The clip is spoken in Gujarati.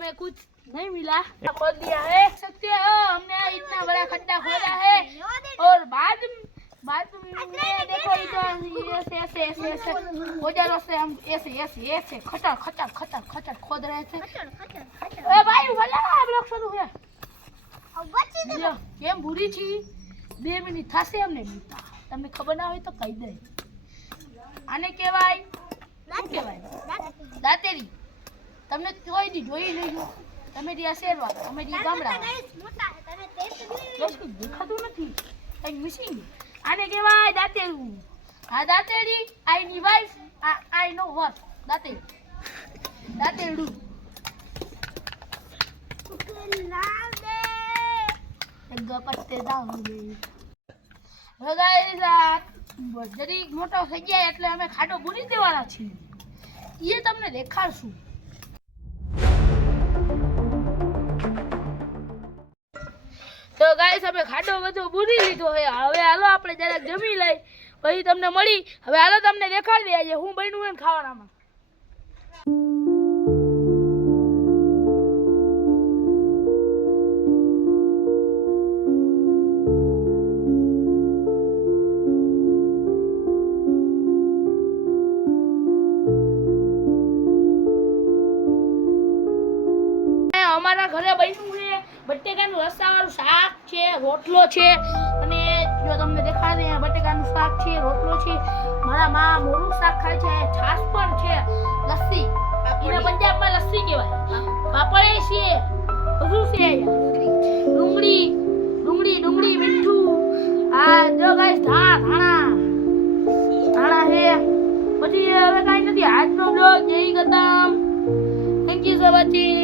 हमें कुछ नहीं मिला, खोद दिया है। सकते हो हमने इतना बड़ा खड्डा खोदा है और बाद में देखो इधर ऐसे औजारों से हम ऐसे खटर खोद रहे थे। ए भाई भला आप लोग शुरू है કેમ ભૂરી છી 2 મિનિટ થાશે અમને મિલતા તમને ખબર ના હોય તો કહી દે આને કહેવાય શું કહેવાય દાતેરી તમને જોઈ દી જોઈ લેજો તમે દી શેરવા તમે દી ગામડા મોટા દેખાતું નથી કઈ મિસિંગ આને કહેવાય દાતેરું આ દાતેરી આઈ ની વાઇફ આઈ નો વોટ દાતેરું પત્તે દાઉંગે જરીક મોટો થઈ ગયા એટલે અમે ખાડો પૂરી દેવાના છીએ એ તમને દેખાડશું તો ગાઈસ અમે ખાડો બધો પૂરી લીધો છે હવે હાલો આપણે જરાક જમી લઈ પછી તમને મળી હવે હાલો તમને દેખાડી દઈએ હું બન્યું હોય ખાવાનામાં અમારા ઘરે બન્યું છે બટેકાનું રસાવાળું શાક છે રોટલો છે અને જો તમને દેખાડે બટેકાનું શાક છે રોટલો છે મારા માં મોરું શાક ખાય છે છાશ પણ છે લસ્સી એને પંજાબમાં લસ્સી કહેવાય પાપડે છે બધું છે ડુંગળી મીઠું આ જો ગાઈસ ધાણા છે પછી હવે કાઈ નથી આજનો બ્લોગ જય ગતમ થેન્ક યુ સો મચ